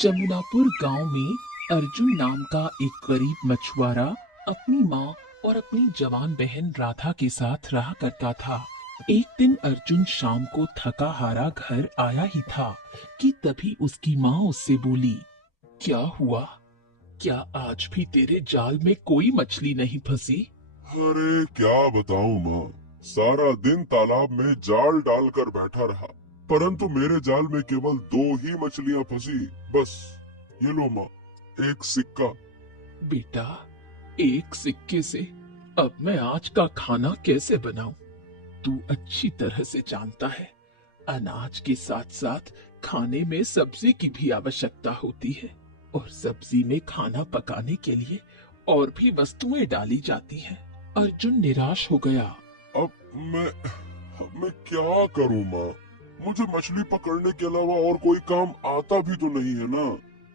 जमुनापुर गांव में अर्जुन नाम का एक गरीब मछुआरा अपनी माँ और अपनी जवान बहन राधा के साथ रहा करता था। एक दिन अर्जुन शाम को थका हारा घर आया ही था कि तभी उसकी माँ उससे बोली, क्या हुआ? क्या आज भी तेरे जाल में कोई मछली नहीं फंसी? अरे क्या बताऊं माँ, सारा दिन तालाब में जाल डालकर बैठा रहा, परंतु मेरे जाल में केवल 2 ही मछलियां फंसी। बस ये लो माँ, एक सिक्का। बेटा, एक सिक्के से अब मैं आज का खाना कैसे बनाऊं? तू अच्छी तरह से जानता है, अनाज के साथ साथ खाने में सब्जी की भी आवश्यकता होती है और सब्जी में खाना पकाने के लिए और भी वस्तुएं डाली जाती हैं। अर्जुन निराश हो गया। अब मैं क्या करूं माँ? मुझे मछली पकड़ने के अलावा और कोई काम आता भी तो नहीं है ना।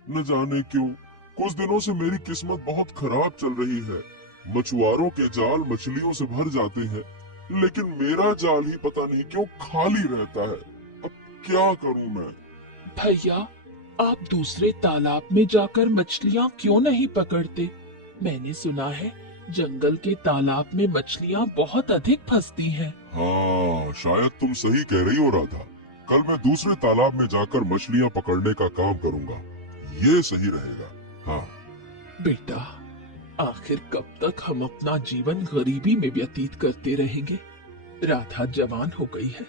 न जाने क्यों कुछ दिनों से मेरी किस्मत बहुत खराब चल रही है। मछुआरों के जाल मछलियों से भर जाते हैं, लेकिन मेरा जाल ही पता नहीं क्यों खाली रहता है। अब क्या करूं मैं? भैया, आप दूसरे तालाब में जाकर मछलियाँ क्यों नहीं पकड़ते? मैंने सुना है जंगल के तालाब में मछलियाँ बहुत अधिक फंसती हैं। हाँ, शायद तुम सही कह रही हो राधा। कल मैं दूसरे तालाब में जाकर मछलियाँ पकड़ने का काम करूँगा। ये सही रहेगा। हाँ बेटा, आखिर कब तक हम अपना जीवन गरीबी में व्यतीत करते रहेंगे? राधा जवान हो गई है,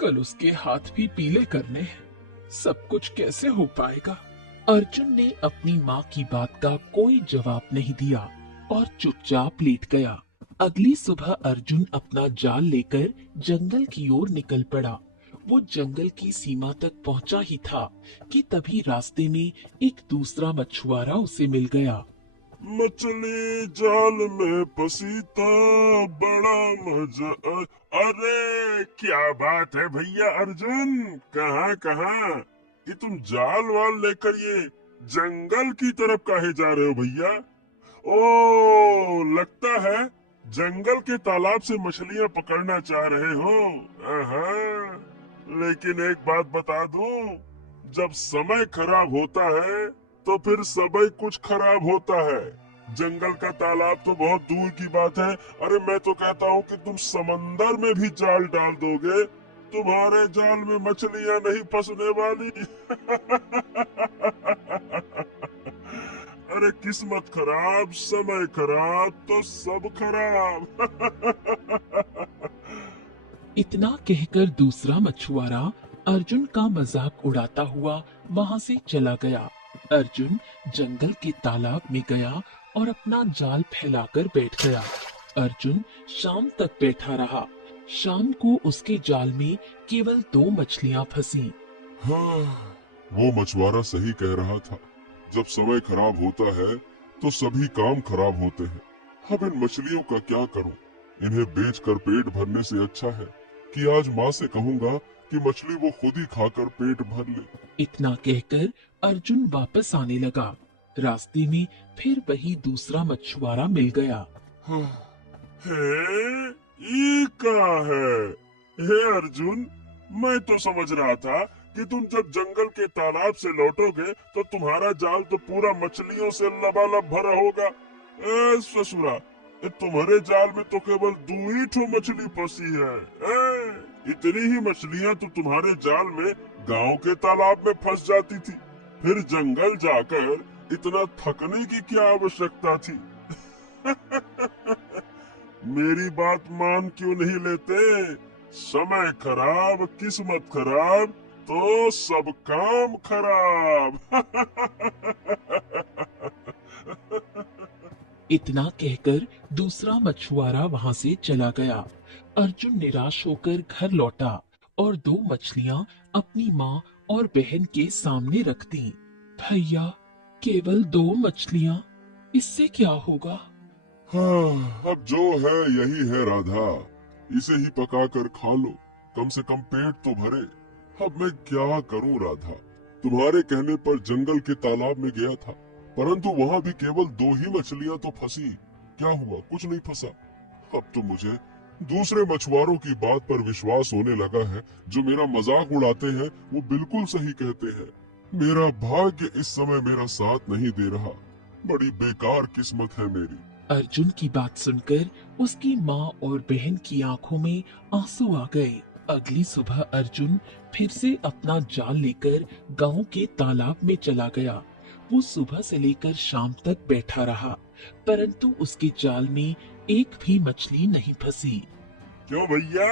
कल उसके हाथ भी पीले करने हैं। सब कुछ कैसे हो पाएगा? अर्जुन ने अपनी माँ की बात का कोई जवाब नहीं दिया और चुपचाप लेट गया। अगली सुबह अर्जुन अपना जाल लेकर जंगल की ओर निकल पड़ा। वो जंगल की सीमा तक पहुंचा ही था कि तभी रास्ते में एक दूसरा मछुआरा उसे मिल गया। मछली जाल में फंसी था, बड़ा मजा अरे क्या बात है भैया अर्जुन, कहाँ कहाँ? ये तुम जाल वाल लेकर ये जंगल की तरफ काहे जा रहे हो भैया? ओ, लगता है जंगल के तालाब से मछलियां पकड़ना चाह रहे हो। आहा, लेकिन एक बात बता दूं, जब समय खराब होता है तो फिर सबई कुछ खराब होता है। जंगल का तालाब तो बहुत दूर की बात है। अरे मैं तो कहता हूँ कि तुम समंदर में भी जाल डाल दोगे, तुम्हारे जाल में मछलियां नहीं फंसने वाली। अरे किस्मत खराब, समय खराब तो सब खराब। इतना कहकर दूसरा मछुआरा अर्जुन का मजाक उड़ाता हुआ वहां से चला गया। अर्जुन जंगल के तालाब में गया और अपना जाल फैलाकर बैठ गया। अर्जुन शाम तक बैठा रहा। शाम को उसके जाल में केवल 2 मछलियां फंसी। हाँ, वो मछुआरा सही कह रहा था। जब समय खराब होता है तो सभी काम खराब होते हैं। अब इन मछलियों का क्या करूं? इन्हें बेचकर पेट भरने से अच्छा है कि आज माँ से कहूँगा कि मछली वो खुद ही खाकर पेट भर ले। इतना कहकर अर्जुन वापस आने लगा। रास्ते में फिर वही दूसरा मछुआरा मिल गया। हाँ, हे, ये क्या है? हे अर्जुन, मैं तो समझ रहा था कि तुम जब जंगल के तालाब से लौटोगे तो तुम्हारा जाल तो पूरा मछलियों से लबालब भरा होगा। ससुरा, तुम्हारे जाल में तो केवल 2 ही ठो मछली फंसी है। इतनी ही मछलियां तो तुम्हारे जाल में गांव के तालाब में फंस जाती थी। फिर जंगल जाकर इतना थकने की क्या आवश्यकता थी? मेरी बात मान क्यों नहीं लेते? समय खराब, किस्मत खराब तो सब काम खराब। इतना कहकर दूसरा मछुआरा वहां से चला गया। अर्जुन निराश होकर घर लौटा और 2 मछलियां अपनी माँ और बहन के सामने रख दी। भैया, केवल 2 मछलियां, इससे क्या होगा? हाँ, अब जो है यही है राधा, इसे ही पका कर खा लो, कम से कम पेट तो भरे। अब मैं क्या करूं राधा? तुम्हारे कहने पर जंगल के तालाब में गया था, परंतु वहाँ भी केवल 2 ही मछलियां तो फंसी। क्या हुआ? कुछ नहीं फंसा। अब तो मुझे दूसरे मछुआरों की बात पर विश्वास होने लगा है। जो मेरा मजाक उड़ाते हैं वो बिल्कुल सही कहते हैं। मेरा भाग्य इस समय मेरा साथ नहीं दे रहा। बड़ी बेकार किस्मत है मेरी। अर्जुन की बात सुनकर उसकी माँ और बहन की आंखों में आंसू आ गए। अगली सुबह अर्जुन फिर से अपना जाल लेकर गांव के तालाब में चला गया। वो सुबह से लेकर शाम तक बैठा रहा, परंतु उसके जाल में एक भी मछली नहीं फंसी। क्यों भैया,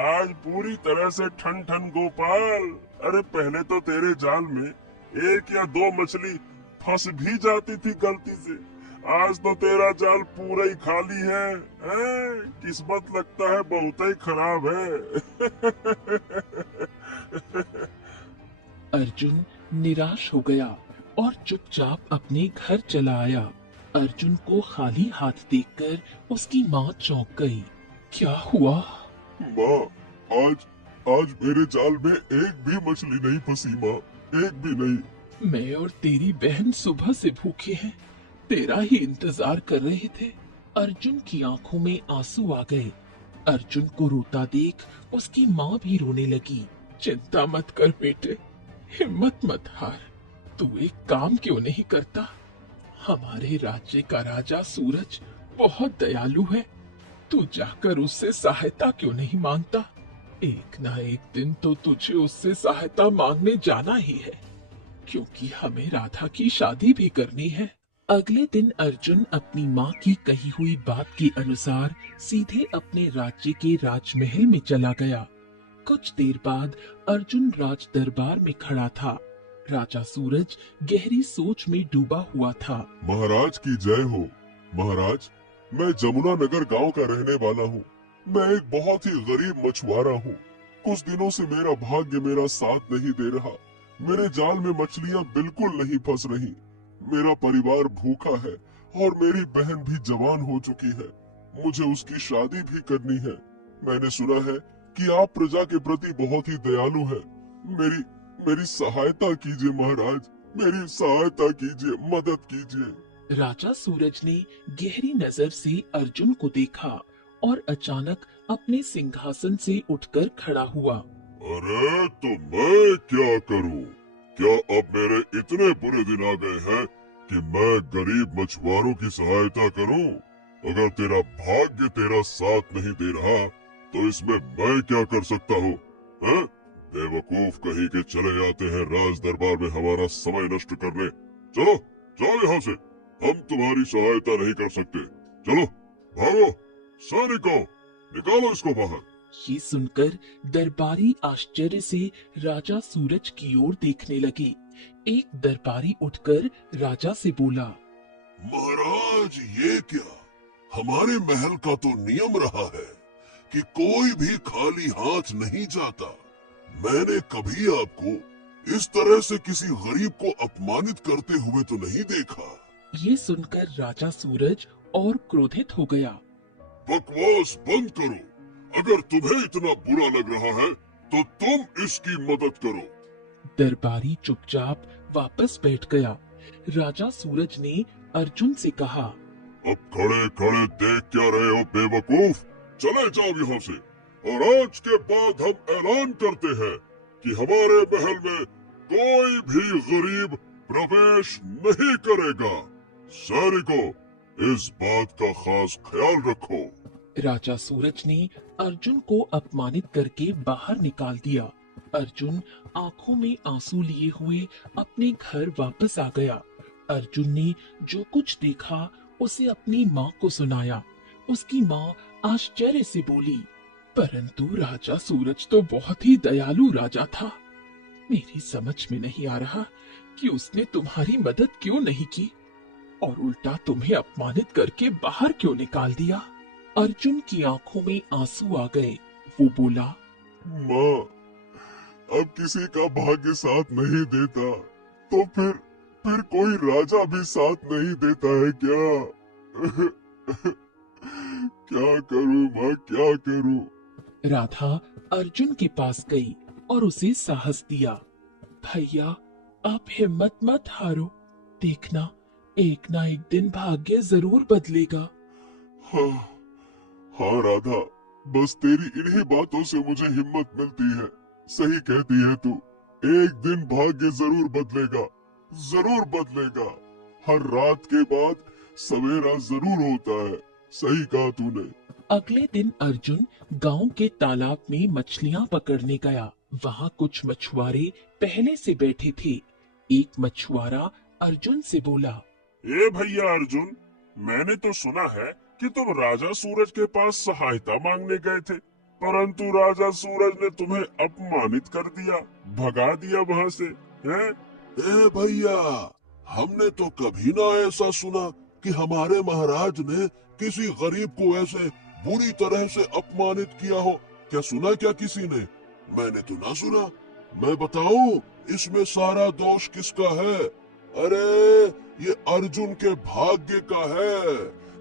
आज पूरी तरह से ठन ठन गोपाल। अरे पहले तो तेरे जाल में एक या दो मछली फंस भी जाती थी गलती से। आज तो तेरा जाल पूरा ही खाली है, हैं? किस्मत लगता है बहुत ही खराब है। अर्जुन निराश हो गया और चुपचाप अपने घर चला आया। अर्जुन को खाली हाथ देखकर उसकी माँ चौंक गई। क्या हुआ? माँ, आज आज मेरे जाल में एक भी मछली नहीं फंसी माँ, एक भी नहीं। मैं और तेरी बहन सुबह से भूखे हैं, तेरा ही इंतजार कर रहे थे। अर्जुन की आंखों में आंसू आ गए। अर्जुन को रोता देख उसकी माँ भी रोने लगी। चिंता मत कर बेटे, हिम्मत मत हार। तू एक काम क्यों नहीं करता? हमारे राज्य का राजा सूरज बहुत दयालु है, तू जाकर उससे सहायता क्यों नहीं मांगता? एक ना एक दिन तो तुझे उससे सहायता मांगने जाना ही है, क्योंकि हमें राधा की शादी भी करनी है। अगले दिन अर्जुन अपनी माँ की कही हुई बात के अनुसार सीधे अपने राज्य के राजमहल में चला गया। कुछ देर बाद अर्जुन राज दरबार में खड़ा था। राजा सूरज गहरी सोच में डूबा हुआ था। महाराज की जय हो। महाराज, मैं जमुना नगर गांव का रहने वाला हूँ। मैं एक बहुत ही गरीब मछुआरा हूँ। कुछ दिनों से मेरा भाग्य मेरा साथ नहीं दे रहा। मेरे जाल में मछलियाँ बिल्कुल नहीं फंस रही। मेरा परिवार भूखा है और मेरी बहन भी जवान हो चुकी है। मुझे उसकी शादी भी करनी है। मैंने सुना है कि आप प्रजा के प्रति बहुत ही दयालु हैं। मेरी मेरी सहायता कीजिए महाराज, मेरी सहायता कीजिए, मदद कीजिए। राजा सूरज ने गहरी नजर से अर्जुन को देखा और अचानक अपने सिंहासन से उठकर खड़ा हुआ। अरे तो मैं क्या करूं? क्या अब मेरे इतने बुरे दिन आ गए हैं कि मैं गरीब मछुआरों की सहायता करूं? अगर तेरा भाग्य तेरा साथ नहीं दे रहा तो इसमें मैं क्या कर सकता हूँ? हैं? बेवकूफ कहीं के चले जाते हैं राज दरबार में हमारा समय नष्ट करने। चलो जाओ यहाँ से, हम तुम्हारी सहायता नहीं कर सकते। चलो भागो, सैनिकों निकालो इसको बाहर। ये सुनकर दरबारी आश्चर्य से राजा सूरज की ओर देखने लगे। एक दरबारी उठकर राजा से बोला, महाराज ये क्या? हमारे महल का तो नियम रहा है कि कोई भी खाली हाथ नहीं जाता। मैंने कभी आपको इस तरह से किसी गरीब को अपमानित करते हुए तो नहीं देखा। ये सुनकर राजा सूरज और क्रोधित हो गया। बकवास बंद करो। अगर तुम्हें इतना बुरा लग रहा है तो तुम इसकी मदद करो। दरबारी चुपचाप वापस बैठ गया। राजा सूरज ने अर्जुन से कहा, अब खड़े खड़े देख क्या रहे हो बेवकूफ? चले जाओ यहाँ से, और आज के बाद हम ऐलान करते हैं कि हमारे महल में कोई भी गरीब प्रवेश नहीं करेगा। सैनिकों, इस बात का खास ख्याल रखो। राजा सूरज ने अर्जुन को अपमानित करके बाहर निकाल दिया। अर्जुन आंखों में आंसू लिए हुए अपने घर वापस आ गया। अर्जुन ने जो कुछ देखा उसे अपनी माँ को सुनाया। उसकी माँ आश्चर्य से बोली, परंतु राजा सूरज तो बहुत ही दयालु राजा था। मेरी समझ में नहीं आ रहा कि उसने तुम्हारी मदद क्यों नहीं की और उल्टा तुम्हें अपमानित करके बाहर क्यों निकाल दिया। अर्जुन की आंखों में आंसू आ गए। वो बोला, माँ, अब किसी का भाग्य साथ नहीं देता तो फिर कोई राजा भी साथ नहीं देता है क्या? क्या करूं माँ, क्या करूं? राधा अर्जुन के पास गई और उसे साहस दिया। भैया, आप हिम्मत मत हारो, देखना एक ना एक दिन भाग्य जरूर बदलेगा। हाँ हाँ राधा, बस तेरी इन्हीं बातों से मुझे हिम्मत मिलती है। सही कहती है तू। एक दिन भाग्य जरूर बदलेगा, जरूर बदलेगा। हर रात के बाद सवेरा जरूर होता है। सही कहा तूने। अगले दिन अर्जुन गांव के तालाब में मछलियां पकड़ने गया। वहां कुछ मछुआरे पहले से बैठे थे। एक मछुआरा अर्जुन से बोला, ए भैया अर्जुन, मैंने तो सुना है कि तुम राजा सूरज के पास सहायता मांगने गए थे, परंतु राजा सूरज ने तुम्हें अपमानित कर दिया, भगा दिया वहाँ से, हैं? ए भैया, हमने तो कभी ना ऐसा सुना कि हमारे महाराज ने किसी गरीब को ऐसे बुरी तरह से अपमानित किया हो। क्या सुना क्या किसी ने? मैंने तो ना सुना। मैं बताऊं इसमें सारा दोष किसका है? अरे ये अर्जुन के भाग्य का है।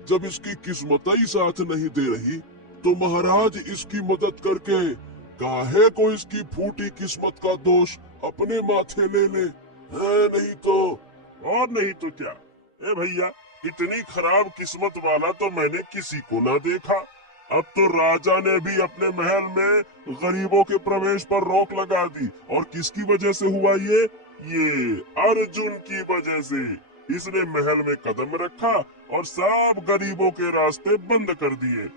जब इसकी किस्मत ही साथ नहीं दे रही तो महाराज इसकी मदद करके काहे को इसकी फूटी किस्मत का दोष अपने माथे ले ले, है नहीं तो। और नहीं तो क्या। ए भैया, इतनी खराब किस्मत वाला तो मैंने किसी को ना देखा। अब तो राजा ने भी अपने महल में गरीबों के प्रवेश पर रोक लगा दी। और किसकी वजह से हुआ ये अर्जुन की वजह से। इसने महल में कदम रखा और सब गरीबों के रास्ते बंद कर दिए।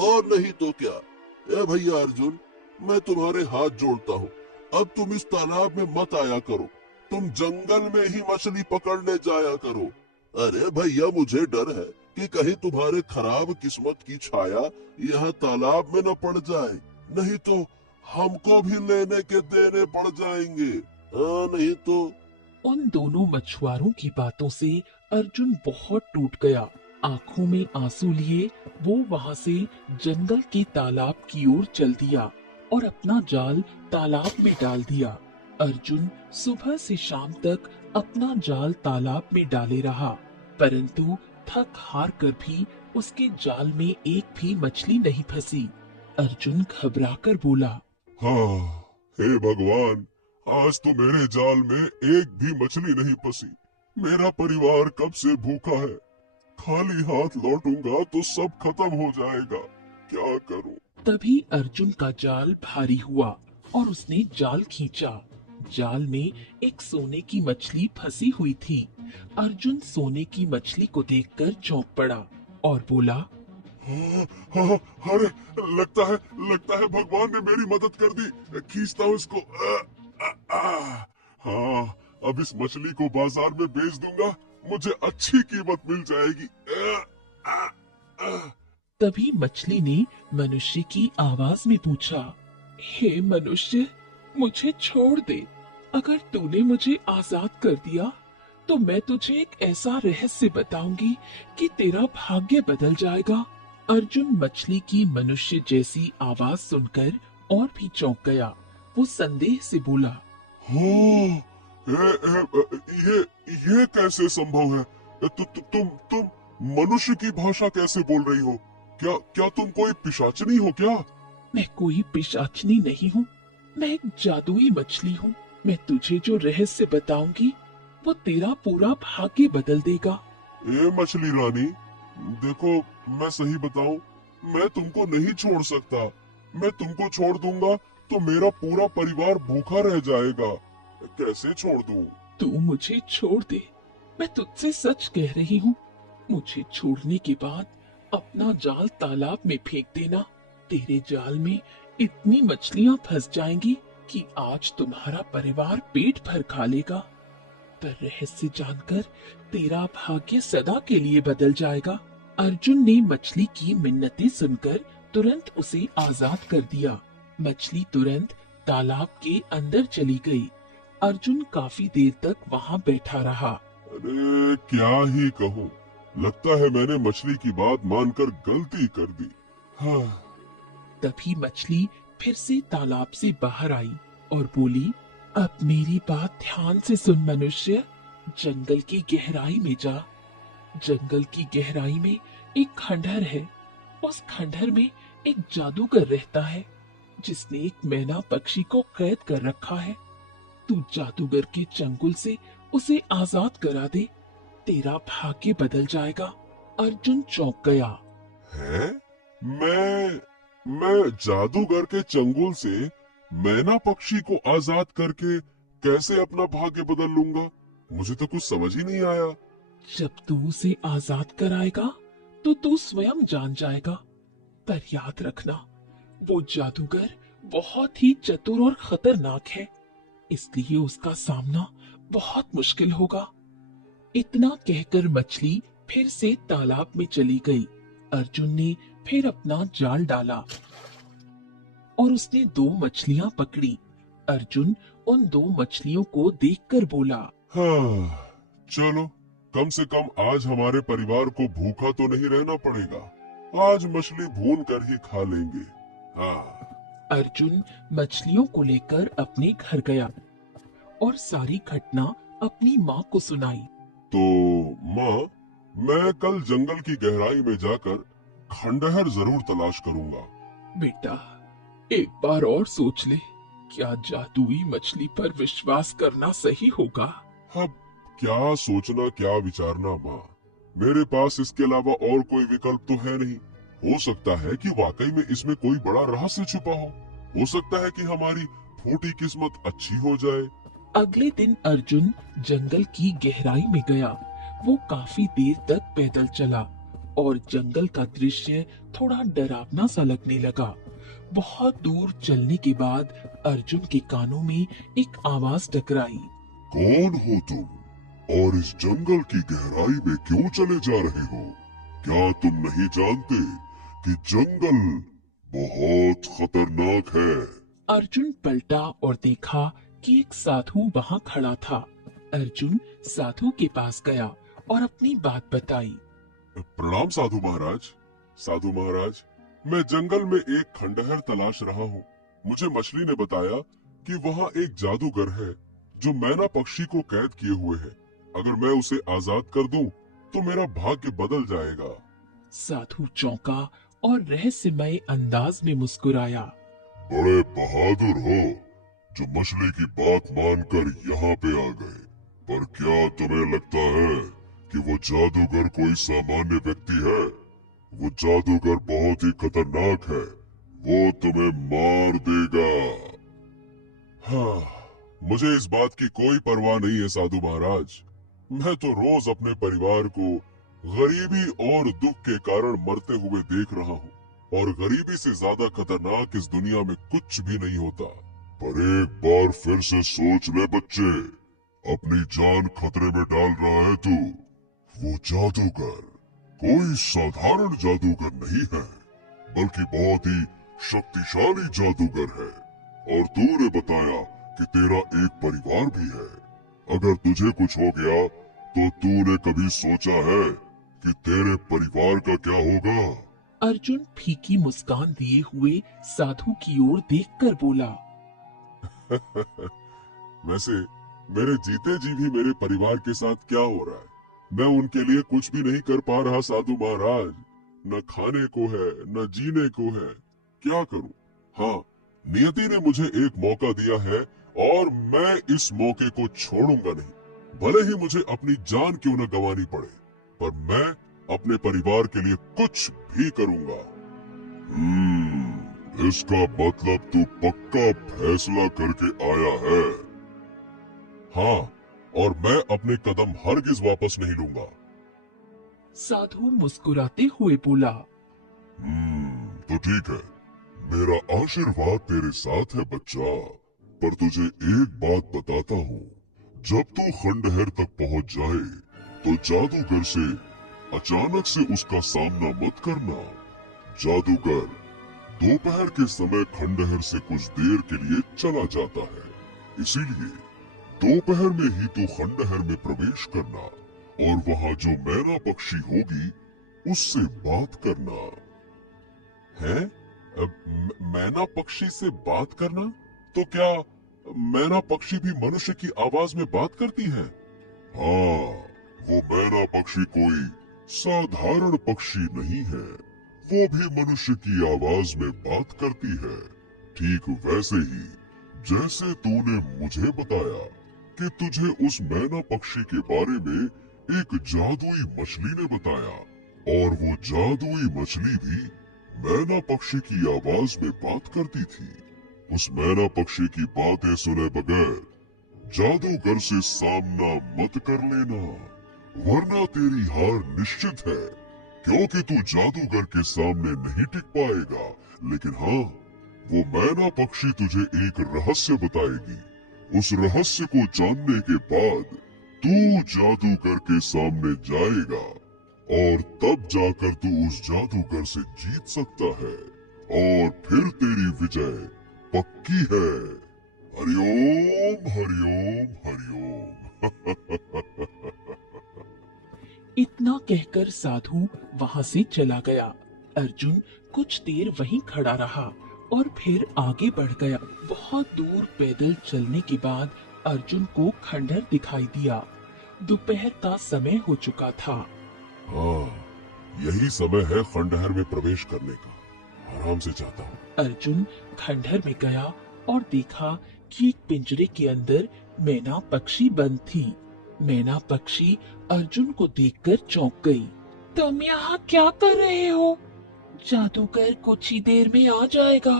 और नहीं तो क्या। ए भैया अर्जुन, मैं तुम्हारे हाथ जोड़ता हूँ, अब तुम इस तालाब में मत आया करो। तुम जंगल में ही मछली पकड़ने जाया करो। अरे भैया, मुझे डर है कि कहीं तुम्हारे खराब किस्मत की छाया यहाँ तालाब में न पड़ जाए, नहीं तो हमको भी लेने के देने पड़ जाएंगे। हाँ, नहीं तो। उन दोनों मछुआरों की बातों से अर्जुन बहुत टूट गया। आंखों में आंसू लिए वो वहां से जंगल के तालाब की ओर चल दिया और अपना जाल तालाब में डाल दिया। अर्जुन सुबह से शाम तक अपना जाल तालाब में डाले रहा, परंतु थक हार कर भी उसके जाल में एक भी मछली नहीं फंसी। अर्जुन घबराकर बोला, हाँ, हे भगवान, आज तो मेरे जाल में एक भी मछली नहीं फंसी। मेरा परिवार कब से भूखा है। खाली हाथ लौटूंगा तो सब खत्म हो जाएगा। क्या करूं? तभी अर्जुन का जाल भारी हुआ और उसने जाल खींचा। जाल में एक सोने की मछली फंसी हुई थी। अर्जुन सोने की मछली को देखकर चौंक पड़ा और बोला, हाँ, हाँ, अरे लगता है भगवान ने मेरी मदद कर दी। खींचता हूँ इसको। हाँ, अब इस मछली को बाजार में बेच दूंगा, मुझे अच्छी कीमत मिल जाएगी। तभी मछली ने मनुष्य की आवाज में पूछा, हे मनुष्य, मुझे छोड़ दे। अगर तूने मुझे आजाद कर दिया तो मैं तुझे एक ऐसा रहस्य बताऊंगी कि तेरा भाग्य बदल जाएगा। अर्जुन मछली की मनुष्य जैसी आवाज सुनकर और भी चौंक गया। वो संदेह से बोला, हाँ, ये कैसे संभव है? तुम मनुष्य की भाषा कैसे बोल रही हो? क्या तुम कोई पिशाचनी हो क्या? मैं कोई पिशाचनी नहीं हूँ, मैं एक जादुई मछली हूँ। मैं तुझे जो रहस्य बताऊंगी वो तेरा पूरा भाग्य बदल देगा। ए मछली रानी, देखो, मैं सही बताऊं, मैं तुमको नहीं छोड़ सकता। मैं तुमको छोड़ दूंगा तो मेरा पूरा परिवार भूखा रह जाएगा। कैसे छोड़ दूं? तू मुझे छोड़ दे, मैं तुझसे सच कह रही हूँ। मुझे छोड़ने के बाद अपना जाल तालाब में फेंक देना। तेरे जाल में इतनी मछलियाँ फंस जाएंगी कि आज तुम्हारा परिवार पेट भर खा लेगा। पर रहस्य जानकर तेरा भाग्य सदा के लिए बदल जाएगा। अर्जुन ने मछली की मिन्नतें सुनकर तुरंत उसे आजाद कर दिया। मछली तुरंत तालाब के अंदर चली गई। अर्जुन काफी देर तक वहां बैठा रहा। अरे क्या ही कहूँ, लगता है मैंने मछली की बात मानकर गलती कर दी। हाँ। तभी मछली फिर से तालाब से बाहर आई और बोली, अब मेरी बात ध्यान से सुन मनुष्य। जंगल की गहराई में जा। जंगल की गहराई में एक खंडहर है। उस खंडहर में एक जादूगर रहता है जिसने एक मैना पक्षी को कैद कर रखा है। तू जादूगर के चंगुल से उसे आजाद करा दे, तेरा भाग्य बदल जाएगा। अर्जुन चौंक गया। है? मैं जादूगर के चंगुल से मैना पक्षी को आजाद करके कैसे अपना भाग्य बदल लूंगा? मुझे तो कुछ समझ ही नहीं आया। जब तू उसे आजाद कराएगा तो तू स्वयं जान जाएगा। पर याद रखना, वो जादूगर बहुत ही चतुर और खतरनाक है, इसलिए उसका सामना बहुत मुश्किल होगा। इतना कहकर मछली फिर से तालाब में चली गई। अर्जुन ने फिर अपना जाल डाला और उसने 2 मछलियां पकड़ी। अर्जुन उन 2 मछलियों को देखकर बोला, हाँ, चलो, कम से कम आज हमारे परिवार को भूखा तो नहीं रहना पड़ेगा। आज मछली भून कर ही खा लेंगे। हाँ। अर्जुन मछलियों को लेकर अपने घर गया और सारी घटना अपनी माँ को सुनाई। तो माँ, मैं कल जंगल की गहराई में जाकर खंडहर जरूर तलाश करूंगा। बेटा, एक बार और सोच ले, क्या जादुई मछली पर विश्वास करना सही होगा? अब क्या सोचना क्या विचारना माँ, मेरे पास इसके अलावा और कोई विकल्प तो है नहीं। हो सकता है कि वाकई में इसमें कोई बड़ा रहस्य छुपा हो सकता है कि हमारी फूटी किस्मत अच्छी हो जाए। अगले दिन अर्जुन जंगल की गहराई में गया। वो काफी देर तक पैदल चला और जंगल का दृश्य थोड़ा डरावना सा लगने लगा। बहुत दूर चलने के बाद अर्जुन के कानों में एक आवाज टकराई। कौन हो तुम और इस जंगल की गहराई में क्यों चले जा रहे हो? क्या तुम नहीं जानते कि जंगल बहुत खतरनाक है? अर्जुन पलटा और देखा कि एक साधु वहाँ खड़ा था। अर्जुन साधु के पास गया और अपनी बात बताई। प्रणाम साधु महाराज। साधु महाराज, मैं जंगल में एक खंडहर तलाश रहा हूँ। मुझे मछली ने बताया कि वहाँ एक जादूगर है जो मैना पक्षी को कैद किए हुए है। अगर मैं उसे आजाद कर दूं तो मेरा भाग्य बदल जाएगा। साधु चौंका और रहस्यमय अंदाज में मुस्कुराया। बड़े बहादुर हो जो मछली की बात मानकर यहाँ पे आ गए। पर क्या तुम्हें लगता है कि वो जादूगर कोई सामान्य व्यक्ति है? वो जादूगर बहुत ही खतरनाक है। वो तुम्हें मार देगा। हाँ, मुझे इस बात की कोई परवाह नहीं है साधु महाराज। मैं तो रोज अपने परिवार को गरीबी और दुख के कारण मरते हुए देख रहा हूँ, और गरीबी से ज्यादा खतरनाक इस दुनिया में कुछ भी नहीं होता। पर एक बार फिर से सोच ले बच्चे, अपनी जान खतरे में डाल रहा है तू। वो जादूगर कोई साधारण जादूगर नहीं है, बल्कि बहुत ही शक्तिशाली जादूगर है। और तूने बताया कि तेरा एक परिवार भी है। अगर तुझे कुछ हो गया तो तूने कभी सोचा है कि तेरे परिवार का क्या होगा? अर्जुन फीकी मुस्कान दिए हुए साधु की ओर देखकर बोला। वैसे मेरे जीते जी भी मेरे परिवार के साथ क्या हो रहा है? मैं उनके लिए कुछ भी नहीं कर पा रहा साधु महाराज। न खाने को है, न जीने को है। क्या करूं? हाँ, नियति ने मुझे एक मौका दिया है और मैं इस मौके को छोड़ूंगा नहीं। भले ही मुझे अपनी जान क्यों न गंवानी पड़े, पर मैं अपने परिवार के लिए कुछ भी करूंगा। इसका मतलब तू पक्का फैसला करके आया है। हाँ, और मैं अपने कदम हरगिज वापस नहीं लूंगा। साधु मुस्कुराते हुए बोला। तो ठीक है, मेरा आशीर्वाद तेरे साथ है बच्चा। पर तुझे एक बात बताता हूँ, जब तू खंडहर तक पहुँच जाए तो जादूगर से अचानक से उसका सामना मत करना। जादूगर दोपहर के समय खंडहर से कुछ देर के लिए चला जाता है, इसीलिए दोपहर में ही तो खंडहर में प्रवेश करना और वहाँ जो मैना पक्षी होगी उससे बात करना। है? मैना पक्षी से बात करना? तो क्या मैना पक्षी भी मनुष्य की आवाज में बात करती है? हाँ, वो मैना पक्षी कोई साधारण पक्षी नहीं है। वो भी मनुष्य की आवाज में बात करती है। ठीक वैसे ही जैसे तूने मुझे बताया कि तुझे उस मैना पक्षी के बारे में एक जादुई मछली ने बताया, और वो जादुई मछली भी मैना पक्षी की आवाज में बात करती थी। उस मैना पक्षी की बातें सुने बगैर जादूगर से सामना मत कर लेना, वरना तेरी हार निश्चित है, क्योंकि तू जादूगर के सामने नहीं टिक पाएगा। लेकिन हाँ, वो मैना पक्षी तुझे एक रहस्य बताएगी। उस रहस्य को जानने के बाद तू जादूगर के सामने जाएगा और तब जाकर तू उस जादूगर से जीत सकता है और फिर तेरी विजय पक्की है। हरिओम हरिओम हरिओम। इतना कहकर साधु वहां से चला गया। अर्जुन कुछ देर वहीं खड़ा रहा और फिर आगे बढ़ गया। बहुत दूर पैदल चलने के बाद अर्जुन को खंडहर दिखाई दिया। दोपहर का समय हो चुका था। हाँ, यही समय है खंडहर में प्रवेश करने का। आराम से जाता हूँ। अर्जुन खंडहर में गया और देखा कि एक पिंजरे के अंदर मैना पक्षी बंद थी। मैना पक्षी अर्जुन को देखकर चौंक गई। तुम यहाँ क्या कर रहे हो? जादूगर कुछ ही देर में आ जाएगा।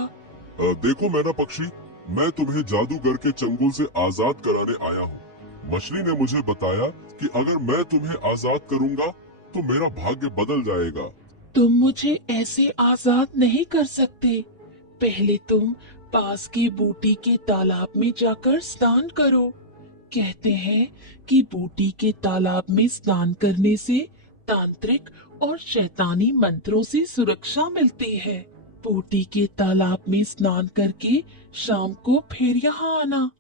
देखो मैना पक्षी, मैं तुम्हें जादूगर के चंगुल से आजाद कराने आया हूँ। मछली ने मुझे बताया कि अगर मैं तुम्हें आजाद करूँगा तो मेरा भाग्य बदल जाएगा। तुम मुझे ऐसे आजाद नहीं कर सकते। पहले तुम पास की बूटी के तालाब में जाकर स्नान करो। कहते हैं कि बूटी के तालाब में स्नान करने से तांत्रिक और शैतानी मंत्रों से सुरक्षा मिलती है। बूटी के तालाब में स्नान करके शाम को फिर यहाँ आना।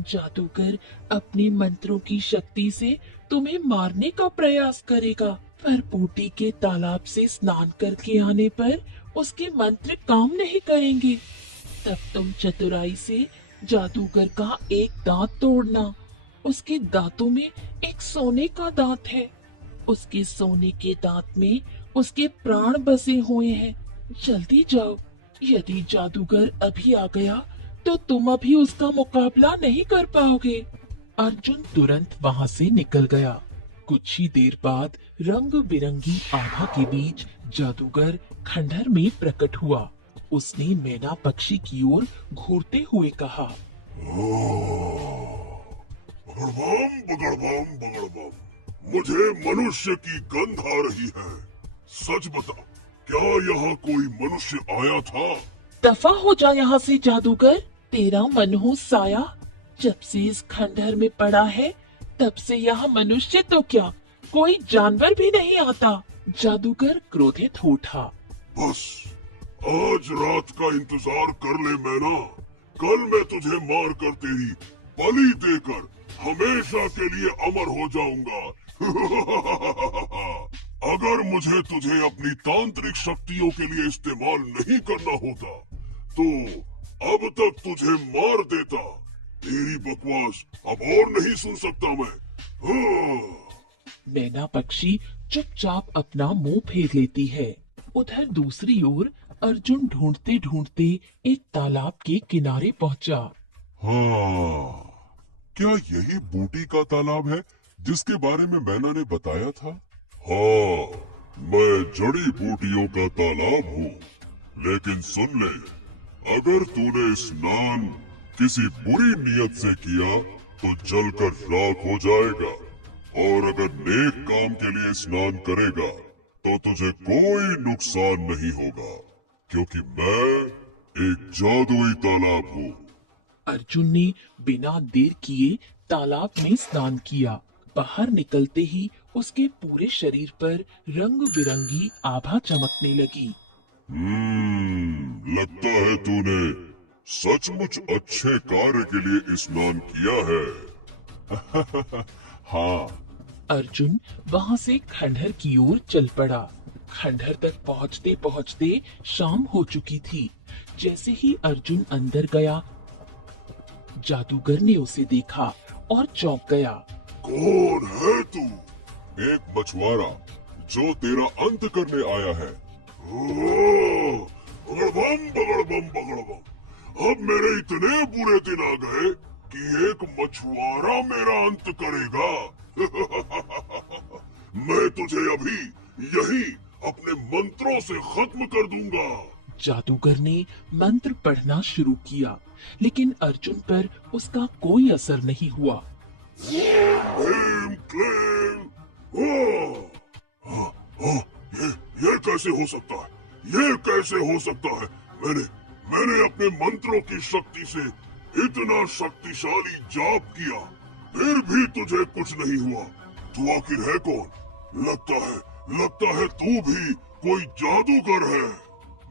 जादूगर अपने मंत्रों की शक्ति से तुम्हें मारने का प्रयास करेगा, पर बूटी के तालाब से स्नान करके आने पर उसके मंत्र काम नहीं करेंगे। तब तुम चतुराई से जादूगर का एक दांत तोड़ना। उसके दांतों में एक सोने का दांत है। उसके सोने के दांत में उसके प्राण बसे हुए हैं। जल्दी जाओ, यदि जादूगर अभी आ गया तो तुम अभी उसका मुकाबला नहीं कर पाओगे। अर्जुन तुरंत वहां से निकल गया। कुछ ही देर बाद रंग बिरंगी आभा के बीच जादूगर खंडहर में प्रकट हुआ। उसने मैना पक्षी की ओर घूरते हुए कहा, बगड़बम बगड़बम, मुझे मनुष्य की गंध आ रही है। सच बता, क्या यहाँ कोई मनुष्य आया था? दफा हो जा यहाँ से जादूगर। तेरा मनहूस साया जब से इस खंडहर में पड़ा है तब से यहाँ मनुष्य तो क्या, कोई जानवर भी नहीं आता। जादूगर क्रोधित हो उठा। बस आज रात का इंतजार कर ले मैना। कल मैं तुझे मार कर तेरी बलि देकर हमेशा के लिए अमर हो जाऊंगा। अगर मुझे तुझे अपनी तांत्रिक शक्तियों के लिए इस्तेमाल नहीं करना होता तो अब तक तुझे मार देता। तेरी बकवास अब और नहीं सुन सकता मैं। मैना पक्षी चुपचाप अपना मुंह फेर लेती है। उधर दूसरी ओर अर्जुन ढूंढते ढूंढते एक तालाब के किनारे पहुंचा। हाँ, क्या यही बूटी का तालाब है जिसके बारे में मैना ने बताया था? हाँ, मैं जड़ी बूटियों का तालाब हूँ। लेकिन सुन ले, अगर तूने स्नान किसी बुरी नियत से किया तो जलकर राख हो जाएगा, और अगर नेक काम के लिए स्नान करेगा तो तुझे कोई नुकसान नहीं होगा, क्योंकि मैं एक जादुई तालाब हूँ। अर्जुन ने बिना देर किए तालाब में स्नान किया। बाहर निकलते ही उसके पूरे शरीर पर रंग बिरंगी आभा चमकने लगी। लगता है तूने सचमुच अच्छे कार्य के लिए स्नान किया है। हाँ। अर्जुन वहां से खंडहर की ओर चल पड़ा। खंडहर तक पहुंचते पहुंचते शाम हो चुकी थी। जैसे ही अर्जुन अंदर गया, जादूगर ने उसे देखा और चौंक गया। कौन है तू? एक मछुआरा जो तेरा अंत करने आया है। बगड़बम बगड़बम बगड़बम, अब मेरे इतने बुरे दिन आ गए कि एक मछुआरा मेरा अंत करेगा। मैं तुझे अभी यही अपने मंत्रों से खत्म कर दूंगा। जादूगर ने मंत्र पढ़ना शुरू किया, लेकिन अर्जुन पर उसका कोई असर नहीं हुआ। ओम भीम क्लीम ओ! हाँ, हाँ, ये कैसे हो सकता है? ये कैसे हो सकता है? मैंने अपने मंत्रों की शक्ति से इतना शक्तिशाली जाप किया, फिर भी तुझे कुछ नहीं हुआ। तू आखिर है कौन? लगता है तू भी कोई जादूगर है।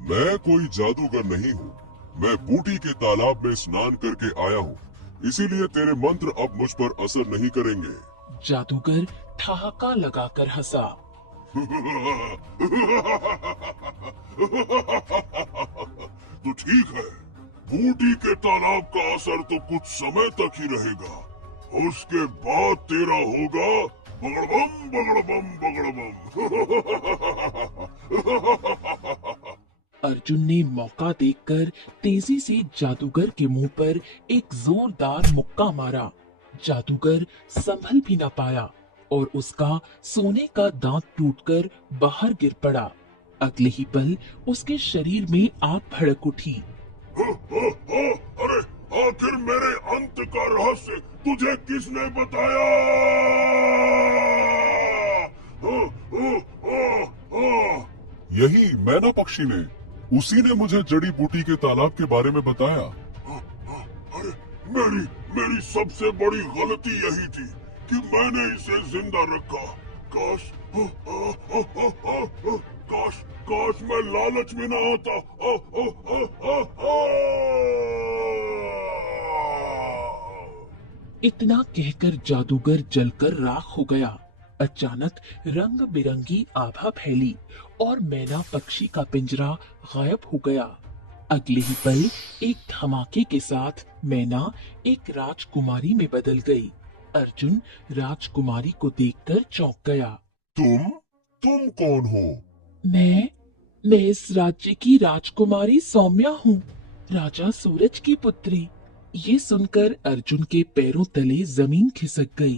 मैं कोई जादूगर नहीं हूँ। मैं बूटी के तालाब में स्नान करके आया हूँ, इसीलिए तेरे मंत्र अब मुझ पर असर नहीं करेंगे। जादूगर ठहाका लगाकर हंसा। तो ठीक है, बूटी के तालाब का असर तो कुछ समय तक ही रहेगा, उसके बाद तेरा होगा बगड़बम बगड़बम बगड़बम। अर्जुन ने मौका देखकर तेजी से जादूगर के मुंह पर एक जोरदार मुक्का मारा। जादूगर संभल भी न पाया और उसका सोने का दांत टूटकर बाहर गिर पड़ा। अगले ही पल उसके शरीर में आग भड़क उठी। अरे आखिर मेरे अंत का रहस्य तुझे किसने बताया? यही मैना पक्षी ने, उसी ने मुझे जड़ी बूटी के तालाब के बारे में बताया। अरे मेरी सबसे बड़ी गलती यही थी कि मैंने इसे जिंदा रखा। काश मैं लालच में ना आता। इतना कहकर जादूगर जलकर राख हो गया। अचानक रंग बिरंगी आभा फैली और मैना पक्षी का पिंजरा गायब हो गया। अगले ही पल एक धमाके के साथ मैना एक राजकुमारी में बदल गई। अर्जुन राजकुमारी को देखकर चौंक गया। तुम कौन हो? मैं इस राज्य की राजकुमारी सौम्या हूँ, राजा सूरज की पुत्री। ये सुनकर अर्जुन के पैरों तले जमीन खिसक गई।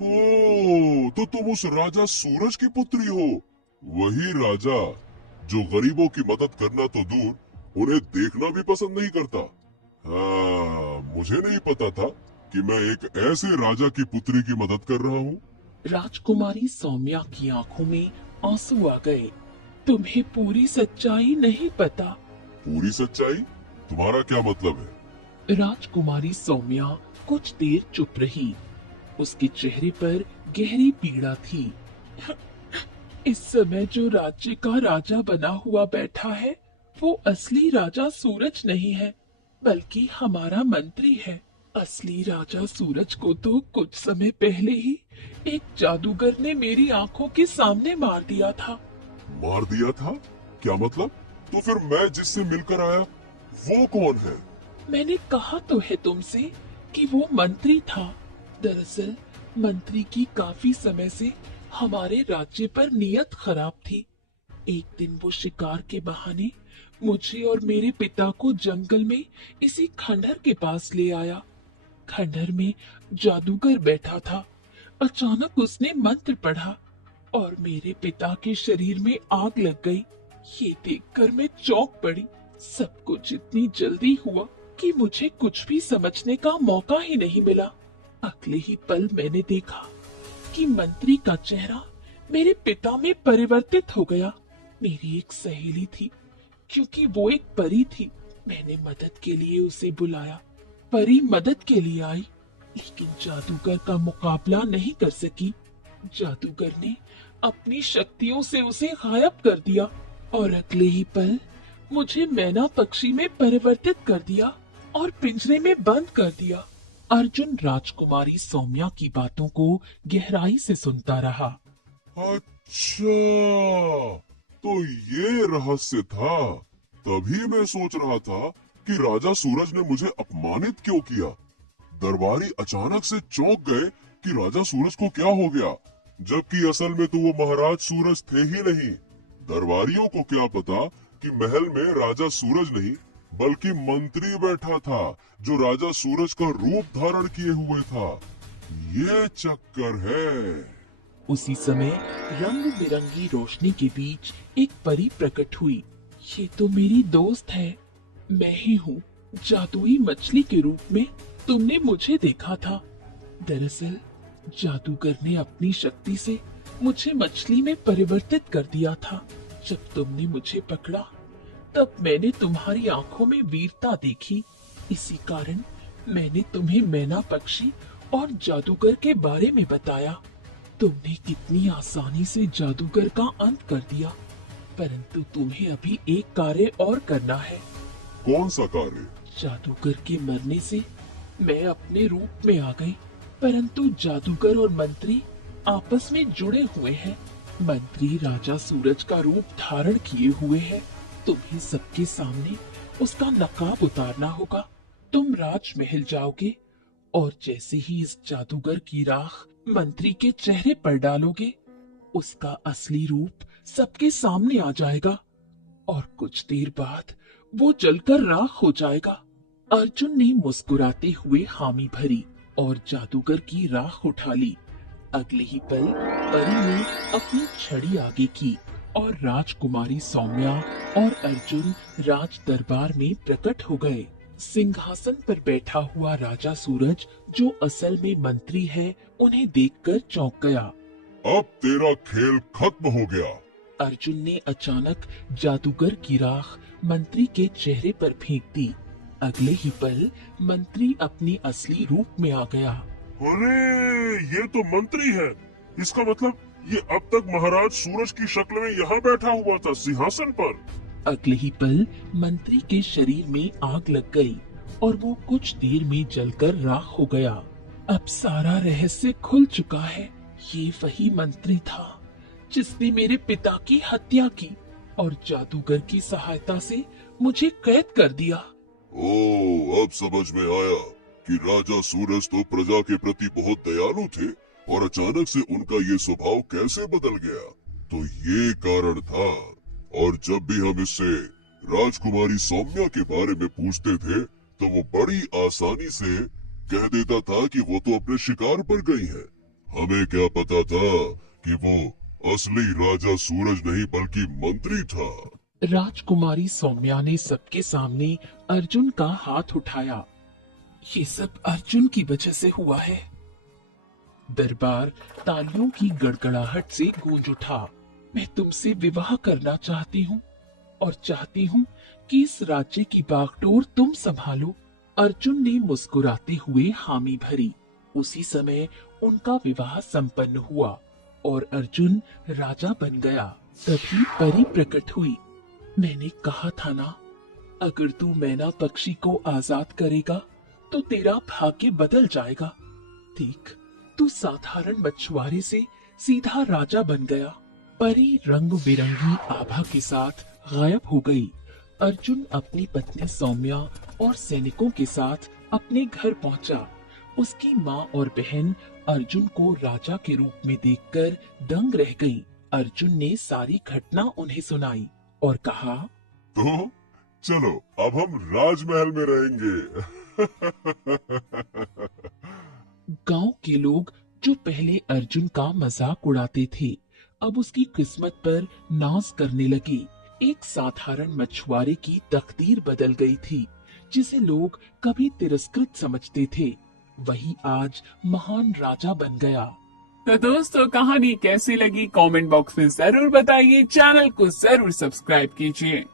ओह, तो तुम उस राजा सूरज की पुत्री हो, वही राजा जो गरीबों की मदद करना तो दूर, उन्हें देखना भी पसंद नहीं करता। हाँ, मुझे नहीं पता था कि मैं एक ऐसे राजा की पुत्री की मदद कर रहा हूँ। राजकुमारी सौम्या की आंखों में आंसू आ गए। तुम्हें पूरी सच्चाई नहीं पता। पूरी सच्चाई? तुम्हारा क्या मतलब है? राजकुमारी सौम्या कुछ देर चुप रही। उसके चेहरे पर गहरी पीड़ा थी। इस समय जो राज्य का राजा बना हुआ बैठा है, वो असली राजा सूरज नहीं है, बल्कि हमारा मंत्री है। असली राजा सूरज को तो कुछ समय पहले ही एक जादूगर ने मेरी आंखों के सामने मार दिया था। मार दिया था? क्या मतलब? तो फिर मैं जिससे मिलकर आया, वो कौन है? मैंने कहा तो है तुमसे कि वो मंत्री था। दरअसल मंत्री की काफी समय से हमारे राज्य पर नियत खराब थी। एक दिन वो शिकार के बहाने मुझे और मेरे पिता को जंगल में इसी खंडहर के पास ले आया। खंडहर में जादूगर बैठा था। अचानक उसने मंत्र पढ़ा और मेरे पिता के शरीर में आग लग गई। ये देखकर मैं चौंक पड़ी। सब कुछ इतनी जल्दी हुआ कि मुझे कुछ भी समझने का मौका ही नहीं मिला। अगले ही पल मैंने देखा कि मंत्री का चेहरा मेरे पिता में परिवर्तित हो गया। मेरी एक सहेली थी, क्योंकि वो एक परी थी। मैंने मदद के लिए उसे बुलाया। परी मदद के लिए आई, लेकिन जादूगर का मुकाबला नहीं कर सकी। जादूगर ने अपनी शक्तियों से उसे गायब कर दिया और अगले ही पल मुझे मैना पक्षी में परिवर्तित कर दिया और पिंजरे में बंद कर दिया। अर्जुन राजकुमारी सौम्या की बातों को गहराई से सुनता रहा। अच्छा, तो ये रहस्य था। तभी मैं सोच रहा था कि राजा सूरज ने मुझे अपमानित क्यों किया। दरबारी अचानक से चौंक गए कि राजा सूरज को क्या हो गया, जबकि असल में तो वो महाराज सूरज थे ही नहीं। दरबारियों को क्या पता कि महल में राजा सूरज नहीं बल्कि मंत्री बैठा था, जो राजा सूरज का रूप धारण किए हुए था। ये चक्कर है। उसी समय रंग बिरंगी रोशनी के बीच एक परी प्रकट हुई। ये तो मेरी दोस्त है, मैं ही हूँ। जादुई मछली के रूप में तुमने मुझे देखा था। दरअसल जादूगर ने अपनी शक्ति से मुझे मछली में परिवर्तित कर दिया था। जब तुमने मुझे पकड़ा तब मैंने तुम्हारी आंखों में वीरता देखी। इसी कारण मैंने तुम्हें मैना पक्षी और जादूगर के बारे में बताया। तुमने कितनी आसानी से जादूगर का अंत कर दिया, परंतु तुम्हें अभी एक कार्य और करना है। कौन सा कार्य? जादूगर के मरने से मैं अपने रूप में आ गई, परंतु जादूगर और मंत्री आपस में जुड़े हुए हैं। मंत्री राजा सूरज का रूप धारण किए हुए है। तुम्हें सबके सामने उसका नकाब उतारना होगा। तुम राजमहल जाओगे और जैसे ही इस जादूगर की राख मंत्री के चेहरे पर डालोगे, उसका असली रूप सबके सामने आ जाएगा और कुछ देर बाद वो जलकर राख हो जाएगा। अर्जुन ने मुस्कुराते हुए हामी भरी और जादूगर की राख उठा ली। अगले ही पल परी ने अपनी छड़ी आगे की और राजकुमारी सौम्या और अर्जुन राज दरबार में प्रकट हो गए। सिंहासन पर बैठा हुआ राजा सूरज, जो असल में मंत्री है, उन्हें देखकर चौंक गया। अब तेरा खेल खत्म हो गया। अर्जुन ने अचानक जादूगर की राख मंत्री के चेहरे पर फेंक दी। अगले ही पल मंत्री अपनी असली रूप में आ गया। अरे ये तो मंत्री है। इसका मतलब ये अब तक महाराज सूरज की शक्ल में यहाँ बैठा हुआ था सिंहासन पर। अगले ही पल मंत्री के शरीर में आग लग गई और वो कुछ देर में जलकर राख हो गया। अब सारा रहस्य खुल चुका है। ये वही मंत्री था जिसने मेरे पिता की हत्या की और जादूगर की सहायता से मुझे कैद कर दिया। ओह, अब समझ में आया कि राजा सूरज तो प्रजा के प्रति बहुत दयालु थे और अचानक से उनका ये स्वभाव कैसे बदल गया। तो ये कारण था। और जब भी हम इससे राजकुमारी सौम्या के बारे में पूछते थे तो वो बड़ी आसानी से कह देता था कि वो तो अपने शिकार पर गई है। हमें क्या पता था कि वो असली राजा सूरज नहीं बल्कि मंत्री था। राजकुमारी सौम्या ने सबके सामने अर्जुन का हाथ उठाया। ये सब अर्जुन की वजह से हुआ है। दरबार तालियों की गड़गड़ाहट से गूंज उठा। मैं तुमसे विवाह करना चाहती हूँ और चाहती हूँ कि इस राज्य की बागडोर तुम संभालो। अर्जुन ने मुस्कुराते हुए हामी भरी। उसी समय उनका विवाह संपन्न हुआ और अर्जुन राजा बन गया। तभी परी प्रकट हुई। मैंने कहा था ना, अगर तू मैना पक्षी को आजाद करेगा तो तेरा भाग्य बदल जाएगा। देख, तू साधारण मछुआरे से सीधा राजा बन गया। परी रंग बिरंगी आभा के साथ गायब हो गई। अर्जुन अपनी पत्नी सौम्या और सैनिकों के साथ अपने घर पहुंचा। उसकी माँ और बहन अर्जुन को राजा के रूप में देखकर दंग रह गईं। अर्जुन ने सारी घटना उन्हें सुनाई और कहा, तो चलो अब हम राजमहल में रहेंगे। गांव के लोग जो पहले अर्जुन का मजाक उड़ाते थे, अब उसकी किस्मत पर नाज करने लगे। एक साधारण मछुआरे की तकदीर बदल गई थी। जिसे लोग कभी तिरस्कृत समझते थे, वही आज महान राजा बन गया। तो दोस्तों, कहानी कैसी लगी कमेंट बॉक्स में जरूर बताइए। चैनल को जरूर सब्सक्राइब कीजिए।